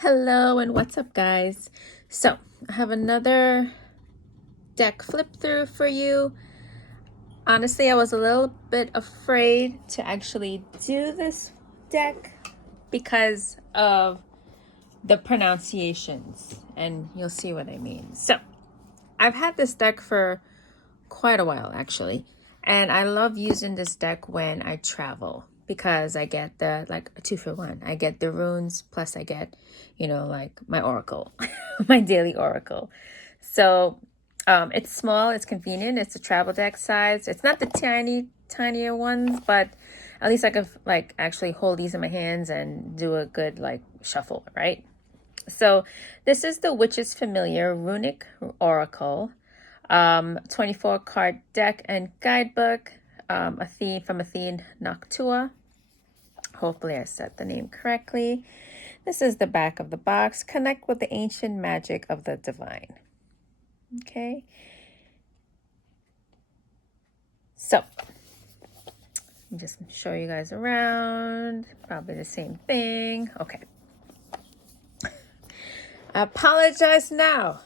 Hello and what's up, guys? So I have another deck flip through for you. Honestly, I was a little bit afraid to actually do this deck because of the pronunciations, and you'll see what I mean. So I've had this deck for quite a while actually, and I love using this deck when I travel because I get the like a 2-for-1. I get the runes plus I get, like my oracle, my daily oracle. So it's small, it's convenient, it's a travel deck size. It's not the tinier ones, but at least I can like actually hold these in my hands and do a good like shuffle, right? So this is the Witch's Familiar Runic Oracle, 24 card deck and guidebook, Athene from Athene Noctua. Hopefully I said the name correctly. This is the back of the box. Connect with the ancient magic of the divine. Okay. So, let me just show you guys around. Probably the same thing. Okay. I apologize now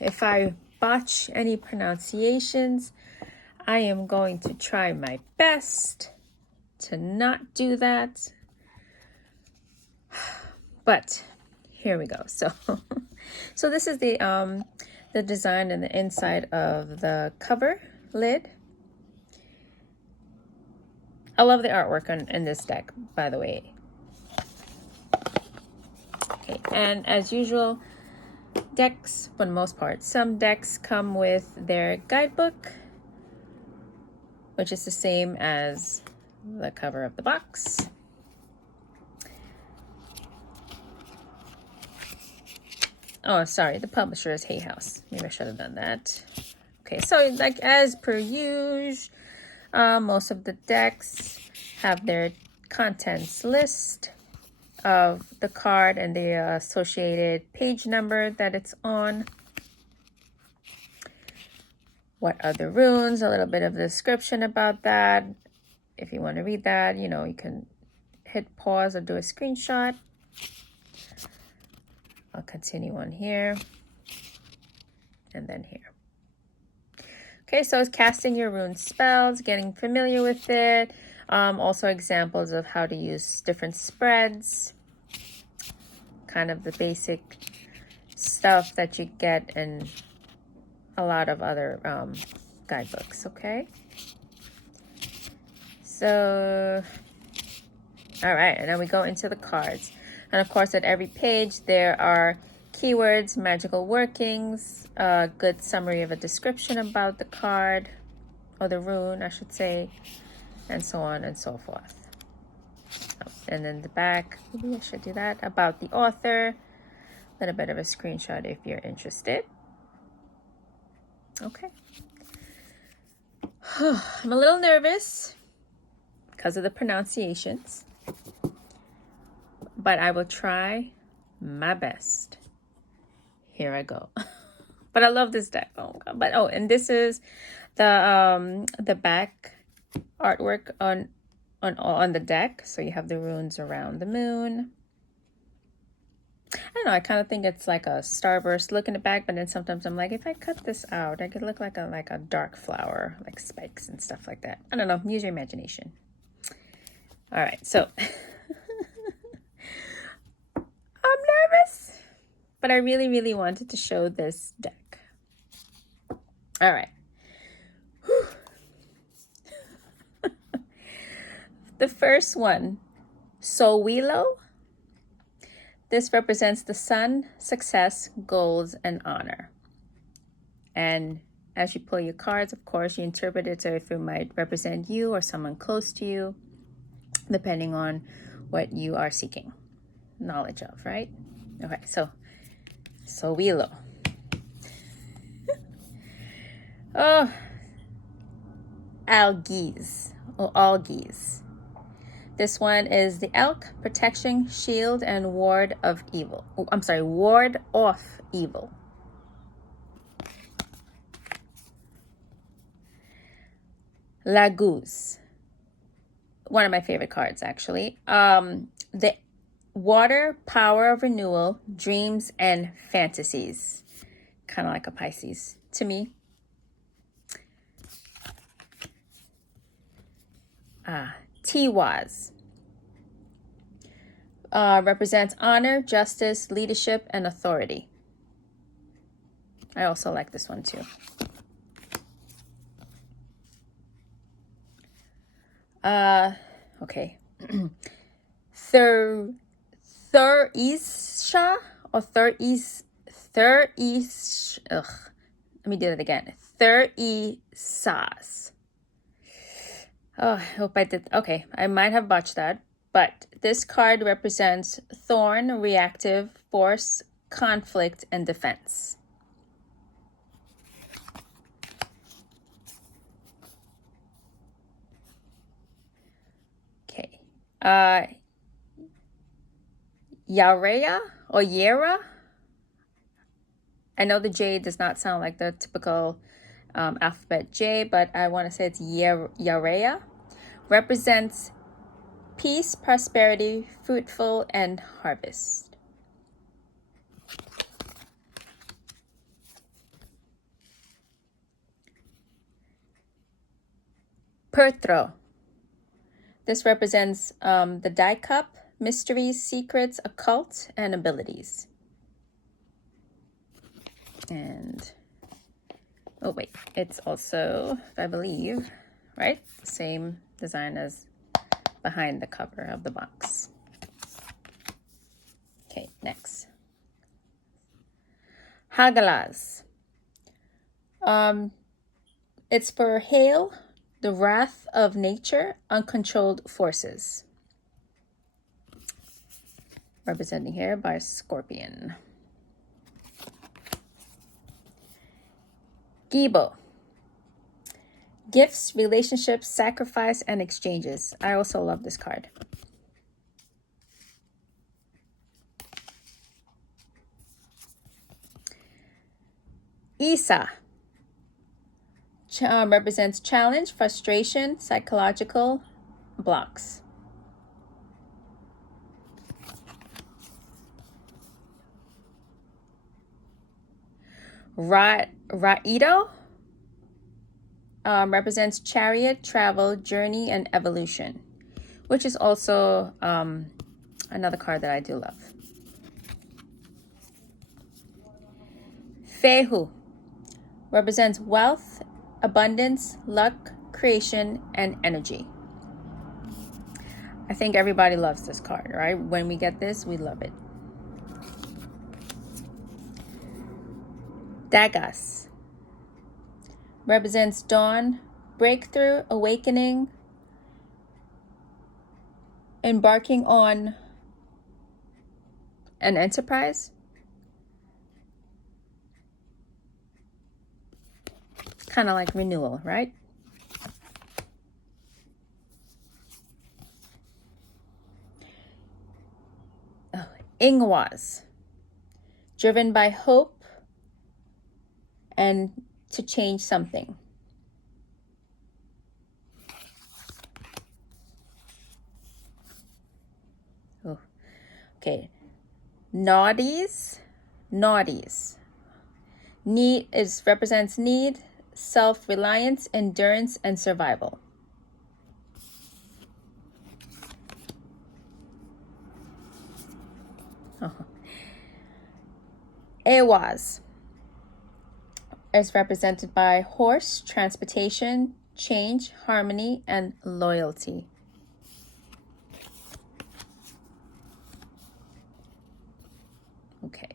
if I botch any pronunciations. I am going to try my best to not do that. But here we go. So this is the design and the inside of the cover lid. I love the artwork in this deck, by the way. Okay, and as usual, decks, for the most part, some decks come with their guidebook, which is the same as the cover of the box. Oh, sorry, the publisher is Hay House. Maybe I should have done that. Okay, so like as per usual, most of the decks have their contents list of the card and the associated page number that it's on. What are the runes? A little bit of description about that. If you want to read that, you can hit pause or do a screenshot. I'll continue on here and then here. Okay, so it's casting your rune spells, getting familiar with it. Also examples of how to use different spreads. Kind of the basic stuff that you get in a lot of other guidebooks, okay? So, all right, and then we go into the cards. And of course, at every page, there are keywords, magical workings, a good summary of a description about the card, or the rune, I should say, and so on and so forth. And then the back, maybe I should do that, about the author, a little bit of a screenshot if you're interested. Okay. I'm a little nervous because of the pronunciations, but I will try my best. Here I go. But I love this deck. Oh God. But and this is the back artwork on the deck. So you have the runes around the moon. I don't know, I kind of think it's like a starburst look in the back, but then sometimes I'm like, if I cut this out, I could look like a dark flower, like spikes and stuff like that. I don't know, use your imagination. All right, so I'm nervous, but I really, really wanted to show this deck. All right. The first one, ᛞᛖᚾᚁ. This represents the sun, success, goals, and honor. And as you pull your cards, of course, you interpret it so if it might represent you or someone close to you, depending on what you are seeking knowledge of, right? Okay, so ᛞᛖᚾᚁ. Oh, algies or algies. This one is the elk, protection, shield, and ward of evil. Oh, I'm sorry, ward off evil. La Goose. One of my favorite cards, actually. The water, power of renewal, dreams, and fantasies. Kind of like a Pisces to me. Tiwaz. Represents honor, justice, leadership, and authority. I also like this one too. Okay. Thurisha or Thuris. Ugh. Let me do that again. Thurisas. Oh, I hope I did. Okay, I might have botched that. But this card represents thorn, reactive, force, conflict, and defense. Okay. Yarea or Yera. I know the J does not sound like the typical alphabet J, but I want to say it's Yarea. Represents peace, prosperity, fruitful, and harvest. Perthro. This represents the die cup, mysteries, secrets, occult, and abilities. And, oh wait, it's also, I believe, right? Same design as behind the cover of the box. Okay, next. Hagalas. It's for hail, the wrath of nature, uncontrolled forces. Representing here by Scorpion. Gibo. Gifts, relationships, sacrifice, and exchanges. I also love this card. Isa. Represents challenge, frustration, psychological blocks. Raido. Represents chariot, travel, journey, and evolution, which is also another card that I do love. Fehu represents wealth, abundance, luck, creation, and energy. I think everybody loves this card, right? When we get this, we love it. Dagas represents dawn, breakthrough, awakening, embarking on an enterprise. Kind of like renewal, right? Oh, Ingwas, driven by hope and to change something. Oh, okay. Naughties. Need represents need, self-reliance, endurance, and survival. Ewas is represented by horse, transportation, change, harmony, and loyalty. Okay.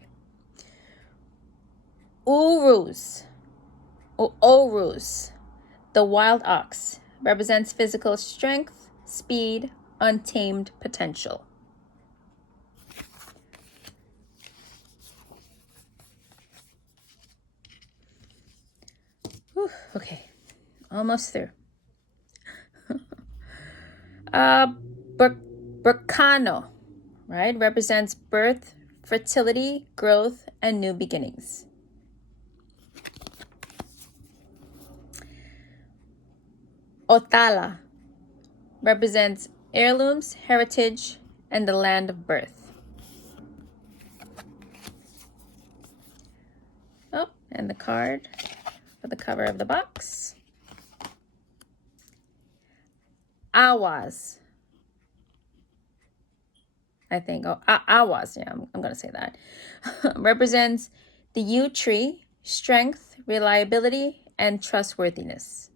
Urus, the wild ox, represents physical strength, speed, untamed potential. Whew, okay, almost through. Burkano, right, represents birth, fertility, growth, and new beginnings. Otala represents heirlooms, heritage, and the land of birth. and the card for the cover of the box. Awas. I think, Awas, yeah, I'm going to say that. Represents the yew tree, strength, reliability, and trustworthiness.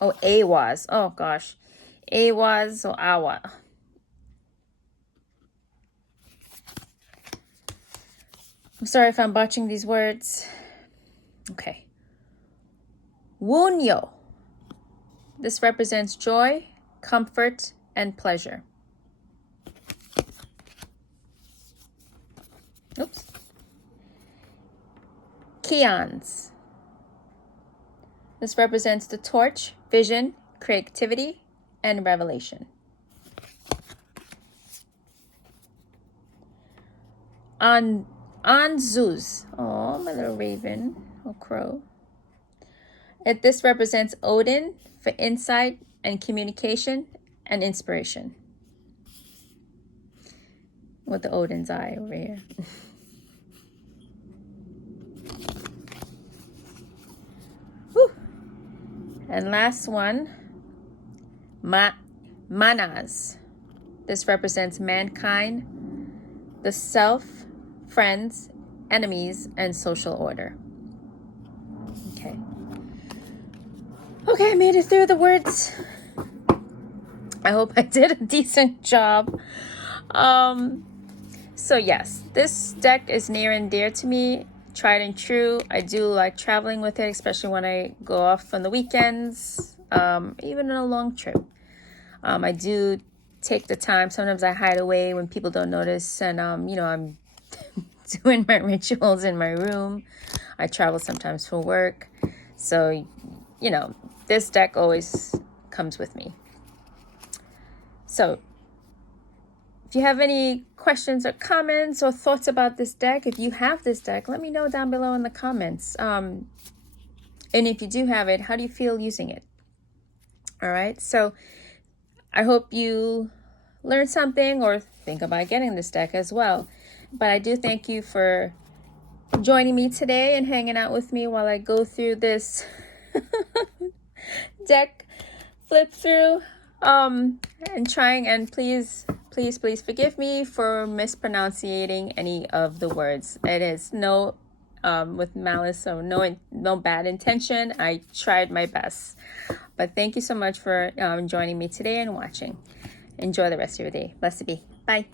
Oh, Awas. Oh, gosh. Awas or Awa. I'm sorry if I'm botching these words. Okay. Wunyo. This represents joy, comfort, and pleasure. Oops. Kians. This represents the torch, vision, creativity, and revelation. Anzuz. Oh, my little raven or crow. This represents Odin for insight and communication and inspiration. With the Odin's eye over here. Whew. And last one, Manas. This represents mankind, the self, friends, enemies, and social order. Okay. Okay, I made it through the words. I hope I did a decent job. So yes, this deck is near and dear to me, tried and true. I do like traveling with it, especially when I go off on the weekends, even on a long trip. I do take the time. Sometimes I hide away when people don't notice, and you know, I'm doing my rituals in my room. I travel sometimes for work, so you know, this deck always comes with me. So if you have any questions or comments or thoughts about this deck, if you have this deck, let me know down below in the comments. And if you do have it, how do you feel using it? All right, so I hope you learned something or think about getting this deck as well. But I do thank you for joining me today and hanging out with me while I go through this deck flip through and trying, and please forgive me for mispronouncing any of the words. It is no with malice or no bad intention. I tried my best. But thank you so much for joining me today and watching. Enjoy the rest of your day. Blessed be. Bye.